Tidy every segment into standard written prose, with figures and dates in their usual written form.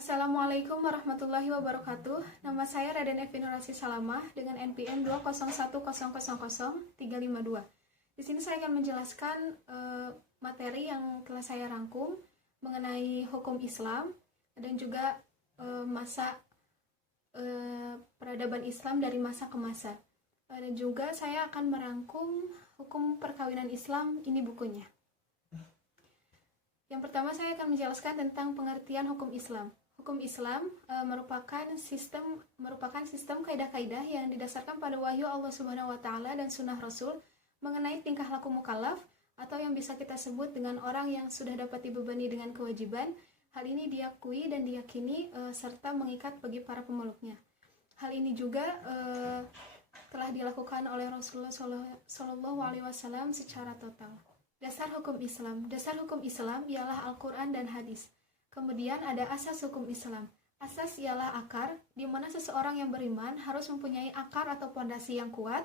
Assalamualaikum warahmatullahi wabarakatuh. Nama saya Raden Evi Nurasi Salamah dengan NPM 201000352. Di sini saya akan menjelaskan materi yang telah saya rangkum mengenai hukum Islam dan juga masa peradaban Islam dari masa ke masa. Dan juga saya akan merangkum hukum perkawinan Islam, ini bukunya. Yang pertama saya akan menjelaskan tentang pengertian hukum Islam. Hukum Islam merupakan sistem kaidah-kaidah yang didasarkan pada wahyu Allah Subhanahu wa taala dan sunnah Rasul mengenai tingkah laku mukallaf atau yang bisa kita sebut dengan orang yang sudah dapat dibebani dengan kewajiban. Hal ini diakui dan diyakini serta mengikat bagi para pemeluknya. Hal ini juga telah dilakukan oleh Rasulullah SAW secara total. Dasar hukum Islam ialah Al-Quran dan hadis. Kemudian ada asas hukum Islam. Asas ialah akar, di mana seseorang yang beriman harus mempunyai akar atau pondasi yang kuat,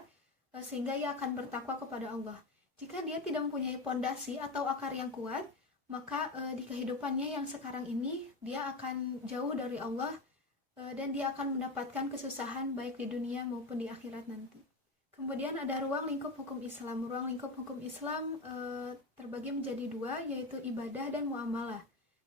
sehingga ia akan bertakwa kepada Allah. Jika dia tidak mempunyai pondasi atau akar yang kuat, maka di kehidupannya yang sekarang ini, dia akan jauh dari Allah, dan dia akan mendapatkan kesusahan baik di dunia maupun di akhirat nanti. Kemudian ada ruang lingkup hukum Islam. Ruang lingkup hukum Islam terbagi menjadi dua, yaitu ibadah dan muamalah.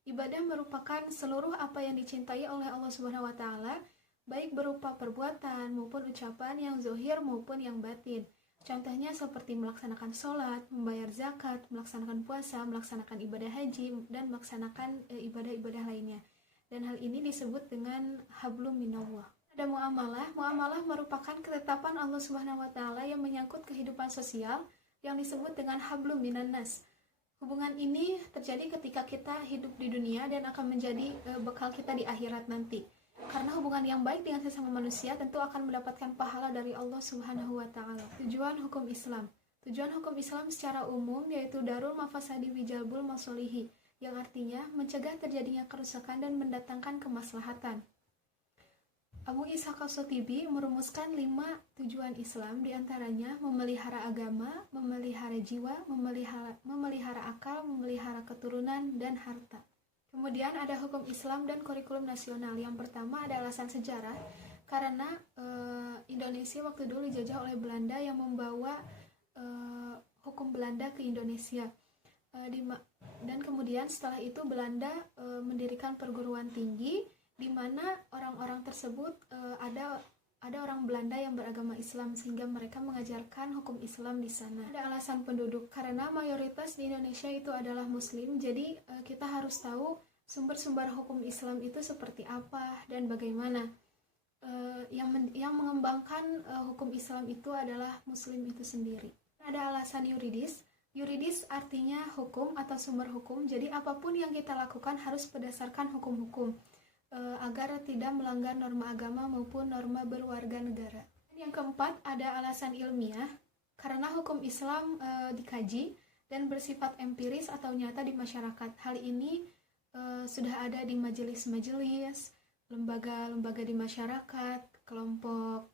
Ibadah merupakan seluruh apa yang dicintai oleh Allah Subhanahu wa taala, baik berupa perbuatan maupun ucapan yang zahir maupun yang batin. Contohnya seperti melaksanakan sholat, membayar zakat, melaksanakan puasa, melaksanakan ibadah haji, dan melaksanakan ibadah-ibadah lainnya. Dan hal ini disebut dengan hablum minallah. Ada muamalah. Muamalah merupakan ketetapan Allah Subhanahu wa taala yang menyangkut kehidupan sosial yang disebut dengan hablum minan nas. Hubungan ini terjadi ketika kita hidup di dunia dan akan menjadi bekal kita di akhirat nanti. Karena hubungan yang baik dengan sesama manusia tentu akan mendapatkan pahala dari Allah Subhanahu wa taala. Tujuan hukum Islam secara umum yaitu darul mafasadi wijalbul masolihi, yang artinya mencegah terjadinya kerusakan dan mendatangkan kemaslahatan. Abu Ishaq Ash-Shatibi merumuskan 5 tujuan Islam, diantaranya memelihara agama, memelihara jiwa, memelihara akal, memelihara keturunan, dan harta. Kemudian ada hukum Islam dan kurikulum nasional. Yang pertama ada alasan sejarah, karena Indonesia waktu dulu dijajah oleh Belanda yang membawa hukum Belanda ke Indonesia. Dan kemudian setelah itu Belanda mendirikan perguruan tinggi, di mana orang-orang tersebut ada orang Belanda yang beragama Islam, sehingga mereka mengajarkan hukum Islam di sana. Ada alasan penduduk, karena mayoritas di Indonesia itu adalah Muslim, jadi kita harus tahu sumber-sumber hukum Islam itu seperti apa dan bagaimana. Yang mengembangkan hukum Islam itu adalah Muslim itu sendiri. Ada alasan yuridis. Yuridis artinya hukum atau sumber hukum, jadi apapun yang kita lakukan harus berdasarkan hukum-hukum, agar tidak melanggar norma agama maupun norma berwarga negara. Yang keempat ada alasan ilmiah, karena hukum Islam dikaji dan bersifat empiris atau nyata di masyarakat. Hal ini sudah ada di majelis-majelis, lembaga-lembaga di masyarakat, kelompok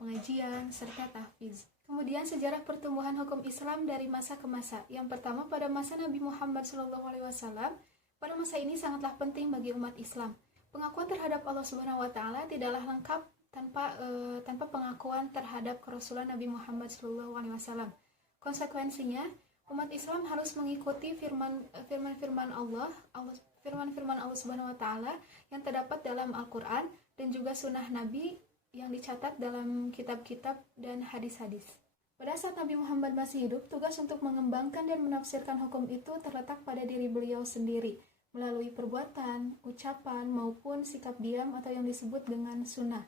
pengajian, serta tahfiz. Kemudian sejarah pertumbuhan hukum Islam dari masa ke masa. Yang pertama pada masa Nabi Muhammad SAW. Pada masa ini sangatlah penting bagi umat Islam. Pengakuan terhadap Allah Subhanahu wa taala tidaklah lengkap tanpa pengakuan terhadap kerasulan Nabi Muhammad SAW. Konsekuensinya, umat Islam harus mengikuti firman-firman Allah Subhanahu wa taala yang terdapat dalam Al-Qur'an dan juga sunnah Nabi yang dicatat dalam kitab-kitab dan hadis-hadis. Pada saat Nabi Muhammad masih hidup, tugas untuk mengembangkan dan menafsirkan hukum itu terletak pada diri beliau sendiri, melalui perbuatan, ucapan, maupun sikap diam atau yang disebut dengan sunnah.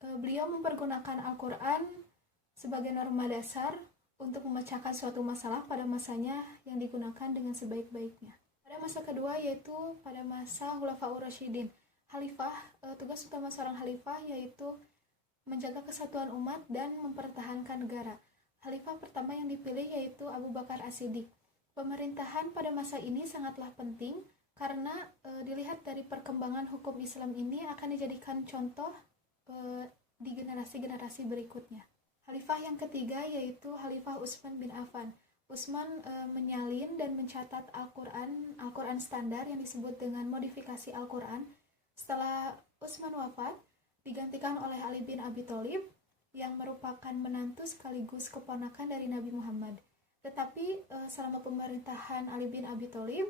Beliau mempergunakan Al-Quran sebagai norma dasar untuk memecahkan suatu masalah pada masanya yang digunakan dengan sebaik-baiknya. Pada masa kedua yaitu pada masa Khulafaur Rasyidin. Tugas utama seorang khalifah yaitu menjaga kesatuan umat dan mempertahankan negara. Khalifah pertama yang dipilih yaitu Abu Bakar As-Siddiq. Pemerintahan pada masa ini sangatlah penting karena dilihat dari perkembangan hukum Islam ini akan dijadikan contoh di generasi-generasi berikutnya. Khalifah yang ketiga yaitu Khalifah Utsman bin Affan. Utsman menyalin dan mencatat Al-Quran standar yang disebut dengan modifikasi Al-Quran. Setelah Utsman wafat, digantikan oleh Ali bin Abi Thalib yang merupakan menantu sekaligus keponakan dari Nabi Muhammad. Tetapi selama pemerintahan Ali bin Abi Thalib,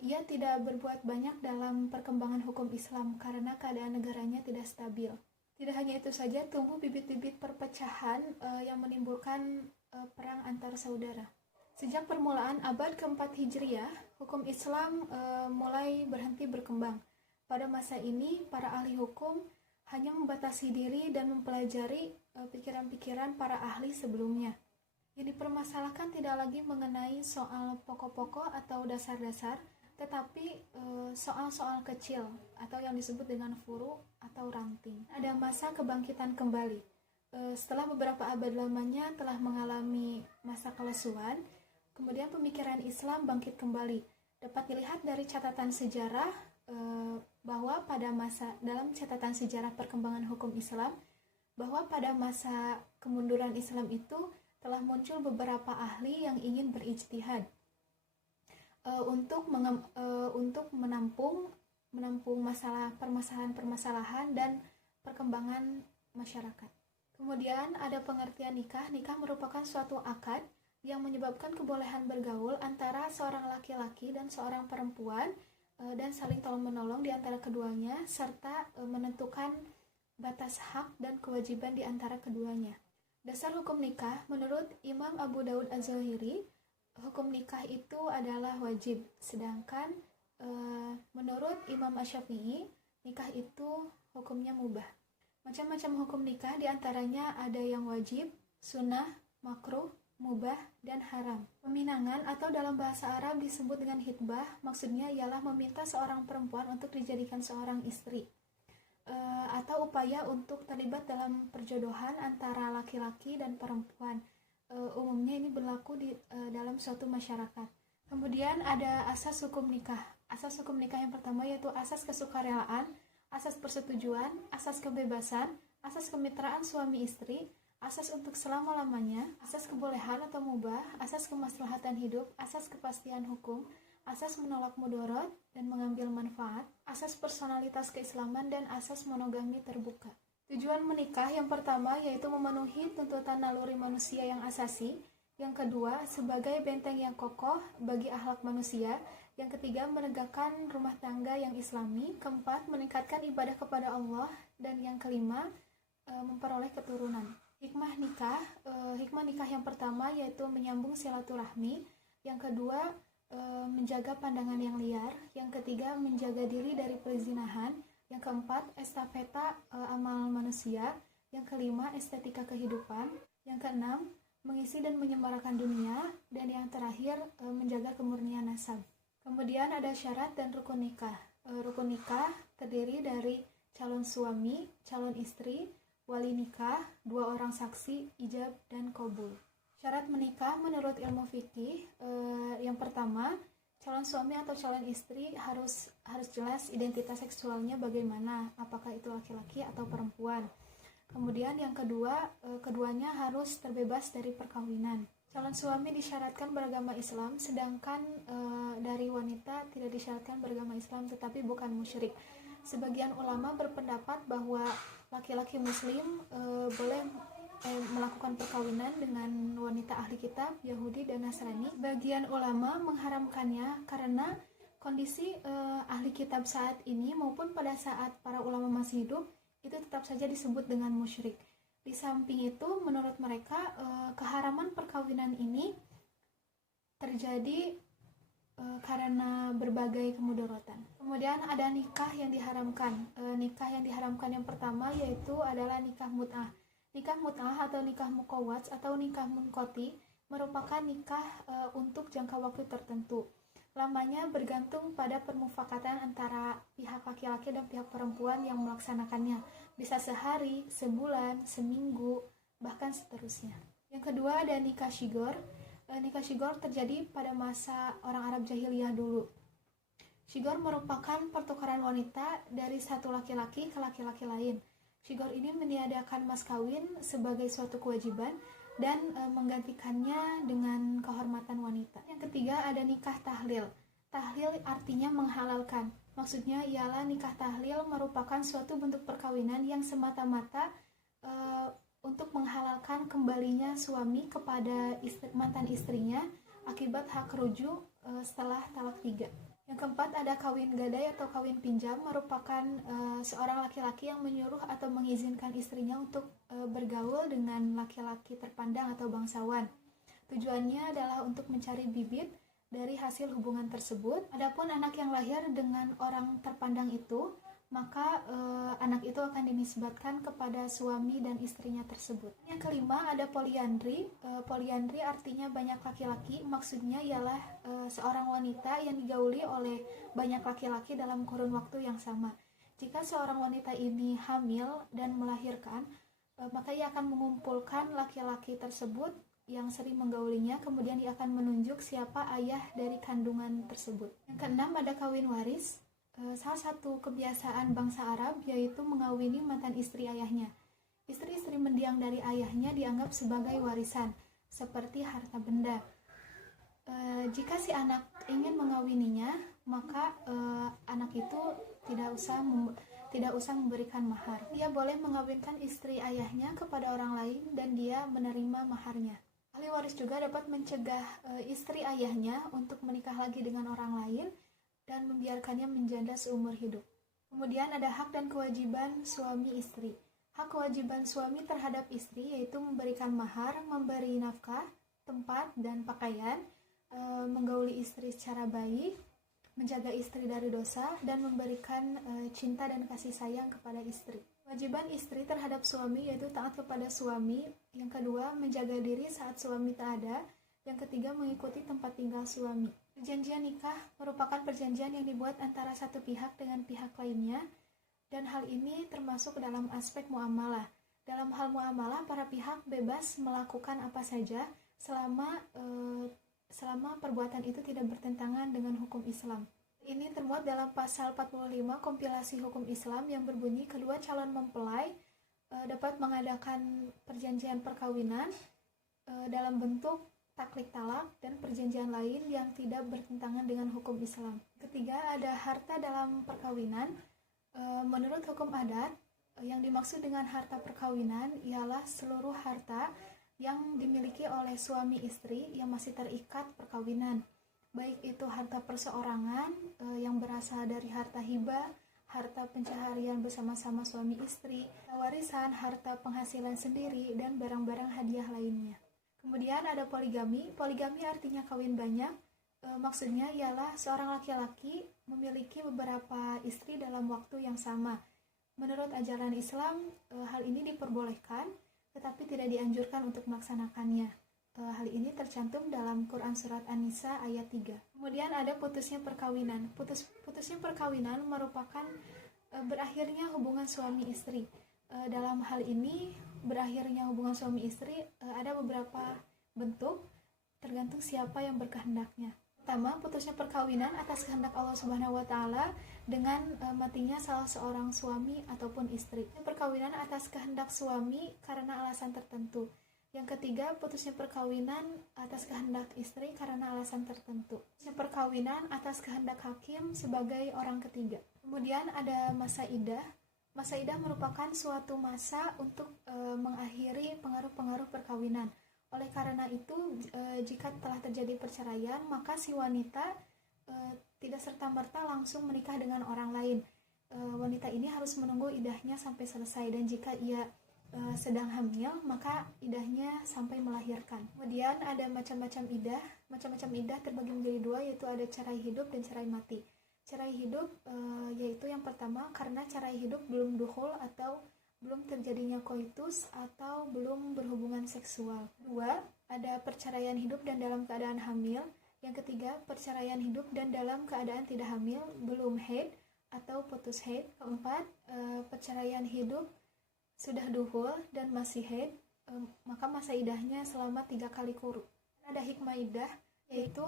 ia tidak berbuat banyak dalam perkembangan hukum Islam karena keadaan negaranya tidak stabil. Tidak hanya itu saja, tumbuh bibit-bibit perpecahan yang menimbulkan perang antar saudara. Sejak permulaan abad keempat Hijriah, hukum Islam mulai berhenti berkembang. Pada masa ini, para ahli hukum hanya membatasi diri dan mempelajari pikiran-pikiran para ahli sebelumnya. Yang dipermasalahkan tidak lagi mengenai soal pokok-pokok atau dasar-dasar, tetapi soal-soal kecil atau yang disebut dengan furu atau ranting. Ada masa kebangkitan kembali. Setelah beberapa abad lamanya telah mengalami masa kelesuan, kemudian pemikiran Islam bangkit kembali. Dapat dilihat dari catatan sejarah bahwa dalam catatan sejarah perkembangan hukum Islam, bahwa pada masa kemunduran Islam itu telah muncul beberapa ahli yang ingin berijtihad untuk menampung permasalahan dan perkembangan masyarakat. Kemudian ada pengertian nikah. Nikah merupakan suatu akad yang menyebabkan kebolehan bergaul antara seorang laki-laki dan seorang perempuan dan saling tolong-menolong di antara keduanya, serta menentukan batas hak dan kewajiban di antara keduanya. Dasar hukum nikah, menurut Imam Abu Daud Az-Zahiri, hukum nikah itu adalah wajib, sedangkan menurut Imam Asy-Syafi'i, nikah itu hukumnya mubah. Macam-macam hukum nikah diantaranya ada yang wajib, sunnah, makruh, mubah, dan haram. Peminangan atau dalam bahasa Arab disebut dengan hitbah, maksudnya ialah meminta seorang perempuan untuk dijadikan seorang istri, atau upaya untuk terlibat dalam perjodohan antara laki-laki dan perempuan. Umumnya ini berlaku dalam suatu masyarakat. Kemudian ada asas hukum nikah. Asas hukum nikah yang pertama yaitu asas kesukarelaan, asas persetujuan, asas kebebasan, asas kemitraan suami istri, asas untuk selama-lamanya, asas kebolehan atau mubah, asas kemaslahatan hidup, asas kepastian hukum, asas menolak mudarat dan mengambil manfaat, asas personalitas keislaman, dan asas monogami terbuka. Tujuan menikah yang pertama yaitu memenuhi tuntutan naluri manusia yang asasi, yang kedua sebagai benteng yang kokoh bagi akhlak manusia, yang ketiga menegakkan rumah tangga yang islami, keempat meningkatkan ibadah kepada Allah, dan yang kelima memperoleh keturunan. Hikmah nikah yang pertama yaitu menyambung silaturahmi, yang kedua menjaga pandangan yang liar, yang ketiga menjaga diri dari perzinahan, yang keempat estafeta amal manusia, yang kelima estetika kehidupan, yang keenam mengisi dan menyemarakan dunia, dan yang terakhir menjaga kemurnian nasab. Kemudian ada syarat dan rukun nikah. Rukun nikah terdiri dari calon suami, calon istri, wali nikah, 2 orang saksi, ijab, dan qabul. Syarat menikah menurut ilmu fikih, yang pertama, calon suami atau calon istri harus jelas identitas seksualnya bagaimana, apakah itu laki-laki atau perempuan. Kemudian yang kedua, keduanya harus terbebas dari perkawinan. Calon suami disyaratkan beragama Islam, sedangkan dari wanita tidak disyaratkan beragama Islam tetapi bukan musyrik. Sebagian ulama berpendapat bahwa laki-laki muslim boleh melakukan perkawinan dengan wanita ahli kitab, Yahudi, dan Nasrani. Bagian ulama mengharamkannya karena kondisi ahli kitab saat ini maupun pada saat para ulama masih hidup itu tetap saja disebut dengan musyrik. Di samping itu, menurut mereka keharaman perkawinan ini terjadi karena berbagai kemudaratan. Kemudian ada nikah yang diharamkan. Nikah yang diharamkan yang pertama yaitu adalah nikah mut'ah. Nikah mut'ah atau nikah muqawwats atau nikah munqati merupakan nikah untuk jangka waktu tertentu. Lamanya bergantung pada permufakatan antara pihak laki-laki dan pihak perempuan yang melaksanakannya. Bisa sehari, sebulan, seminggu, bahkan seterusnya. Yang kedua ada nikah syigor. Nikah syigor terjadi pada masa orang Arab jahiliyah dulu. Syigor merupakan pertukaran wanita dari satu laki-laki ke laki-laki lain. Syigor ini meniadakan mas kawin sebagai suatu kewajiban, dan menggantikannya dengan kehormatan wanita. Yang ketiga ada nikah tahlil. Tahlil artinya menghalalkan. Maksudnya ialah nikah tahlil merupakan suatu bentuk perkawinan yang semata-mata untuk menghalalkan kembalinya suami kepada mantan istrinya akibat hak rujuk setelah talak 3. Yang keempat ada kawin gadai atau kawin pinjam, merupakan seorang laki-laki yang menyuruh atau mengizinkan istrinya untuk bergaul dengan laki-laki terpandang atau bangsawan. Tujuannya adalah untuk mencari bibit dari hasil hubungan tersebut. Adapun anak yang lahir dengan orang terpandang itu, maka anak itu akan dinisbatkan kepada suami dan istrinya tersebut. Yang kelima ada poliandri. Poliandri artinya banyak laki-laki, maksudnya ialah seorang wanita yang digauli oleh banyak laki-laki dalam kurun waktu yang sama. Jika seorang wanita ini hamil dan melahirkan, maka ia akan mengumpulkan laki-laki tersebut yang sering menggaulinya, kemudian ia akan menunjuk siapa ayah dari kandungan tersebut. Yang keenam ada kawin waris. Salah satu kebiasaan bangsa Arab yaitu mengawini mantan istri ayahnya. Istri-istri mendiang dari ayahnya dianggap sebagai warisan, seperti harta benda. Jika si anak ingin mengawininya, maka anak itu tidak usah memberikan mahar. Dia boleh mengawinkan istri ayahnya kepada orang lain dan dia menerima maharnya. Ahli waris juga dapat mencegah istri ayahnya untuk menikah lagi dengan orang lain dan membiarkannya menjanda seumur hidup. Kemudian ada hak dan kewajiban suami istri. Hak kewajiban suami terhadap istri yaitu memberikan mahar, memberi nafkah, tempat dan pakaian, menggauli istri secara baik, menjaga istri dari dosa, dan memberikan cinta dan kasih sayang kepada istri. Kewajiban istri terhadap suami yaitu taat kepada suami. Yang kedua, menjaga diri saat suami tak ada. Yang ketiga, mengikuti tempat tinggal suami. Perjanjian nikah merupakan perjanjian yang dibuat antara satu pihak dengan pihak lainnya, dan hal ini termasuk dalam aspek muamalah. Dalam hal muamalah, para pihak bebas melakukan apa saja selama perbuatan itu tidak bertentangan dengan hukum Islam. Ini termuat dalam pasal 45 kompilasi hukum Islam yang berbunyi kedua calon mempelai dapat mengadakan perjanjian perkawinan dalam bentuk taklik talak dan perjanjian lain yang tidak bertentangan dengan hukum Islam. Ketiga, ada harta dalam perkawinan. Menurut hukum adat, yang dimaksud dengan harta perkawinan ialah seluruh harta yang dimiliki oleh suami istri yang masih terikat perkawinan. Baik itu harta perseorangan yang berasal dari harta hibah, harta pencaharian bersama-sama suami istri, warisan, harta penghasilan sendiri, dan barang-barang hadiah lainnya. Kemudian ada poligami. Poligami artinya kawin banyak. Maksudnya ialah seorang laki-laki memiliki beberapa istri dalam waktu yang sama. Menurut ajaran Islam, hal ini diperbolehkan, tetapi tidak dianjurkan untuk melaksanakannya. Hal ini tercantum dalam Quran Surat An-Nisa ayat 3. Kemudian ada putusnya perkawinan. Putusnya perkawinan merupakan berakhirnya hubungan suami istri. Dalam hal ini, berakhirnya hubungan suami istri ada beberapa bentuk, tergantung siapa yang berkehendaknya. Pertama, putusnya perkawinan atas kehendak Allah Subhanahu wa Ta'ala dengan matinya salah seorang suami ataupun istri. Perkawinan atas kehendak suami karena alasan tertentu. Yang ketiga, putusnya perkawinan atas kehendak istri karena alasan tertentu. Putusnya perkawinan atas kehendak hakim sebagai orang ketiga. Kemudian ada masa iddah. Masa iddah merupakan suatu masa untuk mengakhiri pengaruh-pengaruh perkawinan. Oleh karena itu, jika telah terjadi perceraian, maka si wanita tidak serta-merta langsung menikah dengan orang lain. Wanita ini harus menunggu iddahnya sampai selesai, dan jika ia sedang hamil, maka iddahnya sampai melahirkan. Kemudian ada macam-macam iddah. Macam-macam iddah terbagi menjadi dua, yaitu ada cerai hidup dan cerai mati. Cerai hidup yaitu yang pertama karena cerai hidup belum dukhul atau belum terjadinya koitus atau belum berhubungan seksual. Dua, ada perceraian hidup dan dalam keadaan hamil. Yang ketiga, perceraian hidup dan dalam keadaan tidak hamil, belum haid atau putus haid. Keempat, perceraian hidup sudah dukhul dan masih haid, maka masa iddahnya selama 3 kali quru. Ada hikmah iddah, yaitu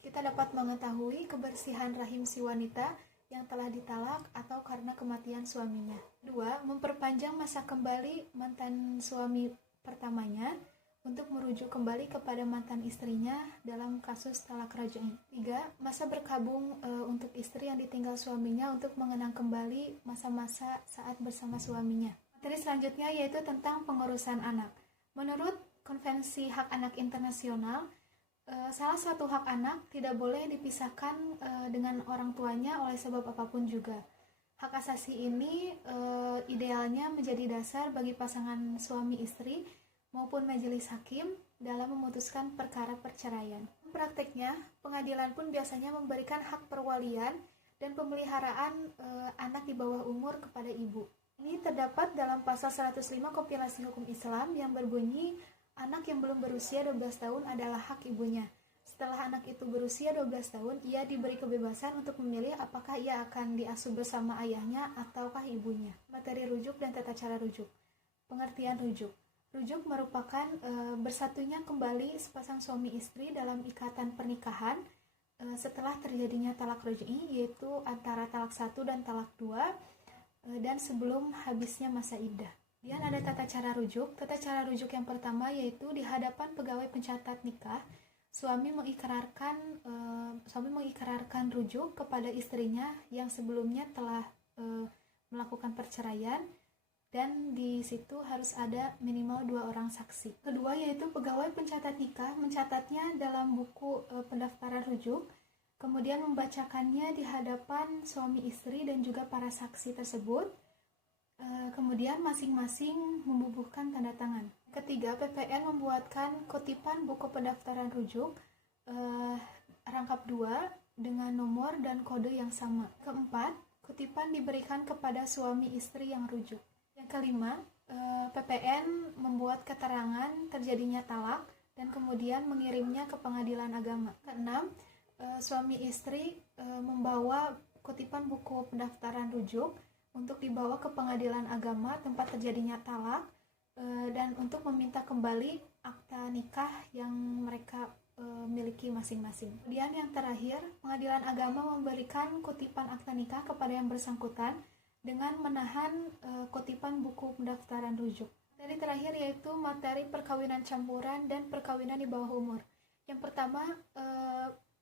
kita dapat mengetahui kebersihan rahim si wanita yang telah ditalak atau karena kematian suaminya. 2. Memperpanjang masa kembali mantan suami pertamanya untuk merujuk kembali kepada mantan istrinya dalam kasus talak raj'i. 3. Masa berkabung untuk istri yang ditinggal suaminya untuk mengenang kembali masa-masa saat bersama suaminya. Materi selanjutnya yaitu tentang pengurusan anak. Menurut Konvensi Hak Anak Internasional, salah satu hak anak tidak boleh dipisahkan dengan orang tuanya oleh sebab apapun juga. Hak asasi ini idealnya menjadi dasar bagi pasangan suami istri maupun majelis hakim dalam memutuskan perkara perceraian. Prakteknya, pengadilan pun biasanya memberikan hak perwalian dan pemeliharaan anak di bawah umur kepada ibu. Ini terdapat dalam pasal 105 Kompilasi Hukum Islam yang berbunyi, anak yang belum berusia 12 tahun adalah hak ibunya. Setelah anak itu berusia 12 tahun, ia diberi kebebasan untuk memilih apakah ia akan diasuh bersama ayahnya ataukah ibunya. Materi rujuk dan tata cara rujuk. Pengertian rujuk. Rujuk merupakan bersatunya kembali sepasang suami istri dalam ikatan pernikahan setelah terjadinya talak raj'i, yaitu antara talak 1 dan talak 2 dan sebelum habisnya masa iddah. Kemudian ada tata cara rujuk. Tata cara rujuk yang pertama yaitu di hadapan pegawai pencatat nikah, suami mengikrarkan rujuk kepada istrinya yang sebelumnya telah melakukan perceraian, dan di situ harus ada minimal 2 orang saksi. Kedua yaitu pegawai pencatat nikah mencatatnya dalam buku pendaftaran rujuk, kemudian membacakannya di hadapan suami istri dan juga para saksi tersebut. Kemudian masing-masing membubuhkan tanda tangan. Ketiga, PPN membuatkan kutipan buku pendaftaran rujuk rangkap 2 dengan nomor dan kode yang sama. Keempat, kutipan diberikan kepada suami istri yang rujuk. Yang kelima, PPN membuat keterangan terjadinya talak dan kemudian mengirimnya ke pengadilan agama. Keenam, suami istri membawa kutipan buku pendaftaran rujuk untuk dibawa ke pengadilan agama tempat terjadinya talak dan untuk meminta kembali akta nikah yang mereka miliki masing-masing. Kemudian yang terakhir, pengadilan agama memberikan kutipan akta nikah kepada yang bersangkutan dengan menahan kutipan buku pendaftaran rujuk. Materi terakhir yaitu materi perkawinan campuran dan perkawinan di bawah umur. Yang pertama,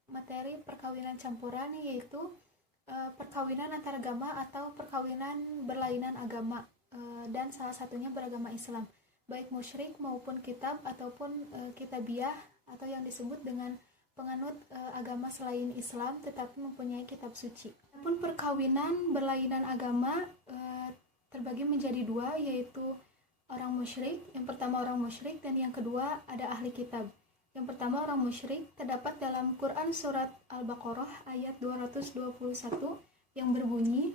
materi perkawinan campuran yaitu perkawinan antaragama atau perkawinan berlainan agama dan salah satunya beragama Islam, baik musyrik maupun kitab ataupun kitabiah atau yang disebut dengan penganut agama selain Islam tetapi mempunyai kitab suci. Adapun perkawinan berlainan agama terbagi menjadi 2, yaitu orang musyrik. Yang pertama orang musyrik dan yang kedua ada ahli kitab. Yang pertama orang musyrik terdapat dalam Quran surat Al-Baqarah ayat 221 yang berbunyi,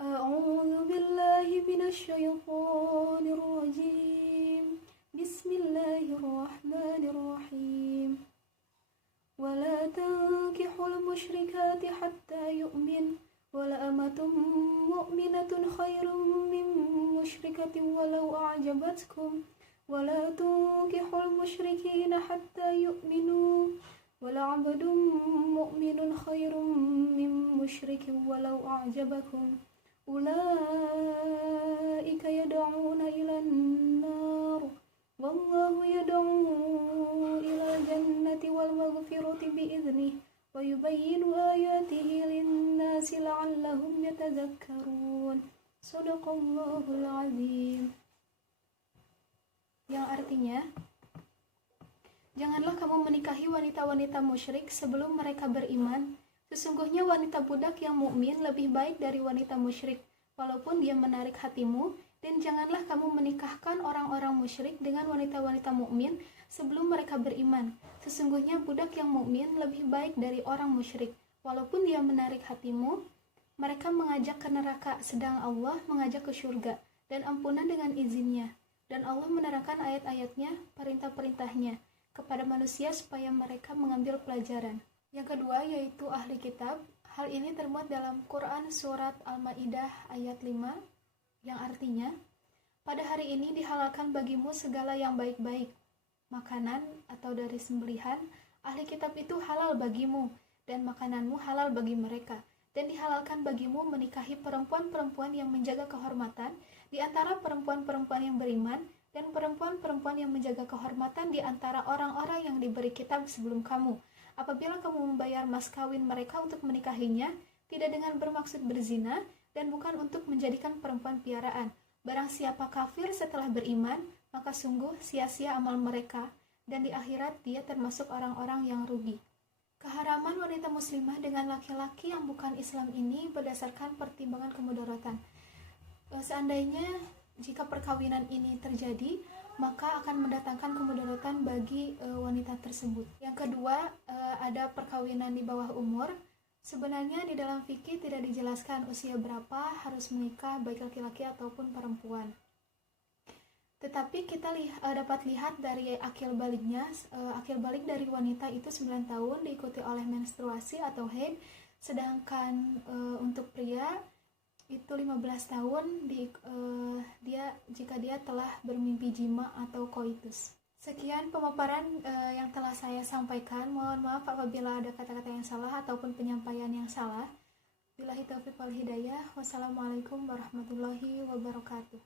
A'udzu billahi minasyaitonir rajim. Bismillahirrahmanirrahim. Wa la tankihul musyrikati hatta yu'min wa la amatun mu'minatun khairum min musyrikatin walau a'jabatkum. ولا تنكحوا المشركين حتى يؤمنوا ولعبد مؤمن خير من مشرك ولو أعجبكم أولئك يدعون إلى النار والله يدعو إلى الجنة والمغفرة بإذنه ويبين آياته للناس لعلهم يتذكرون صدق الله العظيم. Yang artinya, janganlah kamu menikahi wanita-wanita musyrik sebelum mereka beriman. Sesungguhnya wanita budak yang mukmin lebih baik dari wanita musyrik, walaupun dia menarik hatimu. Dan janganlah kamu menikahkan orang-orang musyrik dengan wanita-wanita mukmin sebelum mereka beriman. Sesungguhnya budak yang mukmin lebih baik dari orang musyrik, walaupun dia menarik hatimu. Mereka mengajak ke neraka, sedang Allah mengajak ke surga dan ampunan dengan izinnya. Dan Allah menerangkan ayat-ayatnya, perintah-perintahnya kepada manusia supaya mereka mengambil pelajaran. Yang kedua yaitu ahli kitab. Hal ini termuat dalam Quran surat Al-Maidah ayat 5 yang artinya, pada hari ini dihalalkan bagimu segala yang baik-baik, makanan atau dari sembelihan. Ahli kitab itu halal bagimu dan makananmu halal bagi mereka. dan dihalalkan bagimu menikahi perempuan-perempuan yang menjaga kehormatan di antara perempuan-perempuan yang beriman dan perempuan-perempuan yang menjaga kehormatan di antara orang-orang yang diberi kitab sebelum kamu. Apabila kamu membayar mas kawin mereka untuk menikahinya, tidak dengan bermaksud berzina dan bukan untuk menjadikan perempuan piaraan. Barang siapa kafir setelah beriman, maka sungguh sia-sia amal mereka, dan di akhirat dia termasuk orang-orang yang rugi. Keharaman wanita muslimah dengan laki-laki yang bukan Islam ini berdasarkan pertimbangan kemudaratan. Seandainya jika perkawinan ini terjadi, maka akan mendatangkan kemudaratan bagi wanita tersebut. Yang kedua, ada perkawinan di bawah umur. Sebenarnya di dalam fikih tidak dijelaskan usia berapa harus menikah baik laki-laki ataupun perempuan. Tetapi kita dapat lihat dari akil baliknya, akil balik dari wanita itu 9 tahun diikuti oleh menstruasi atau haid, sedangkan untuk pria itu 15 tahun jika dia telah bermimpi jima atau koitus. Sekian pemaparan yang telah saya sampaikan. Mohon maaf apabila ada kata-kata yang salah ataupun penyampaian yang salah. Billahi taufiq wal hidayah. Wassalamualaikum warahmatullahi wabarakatuh.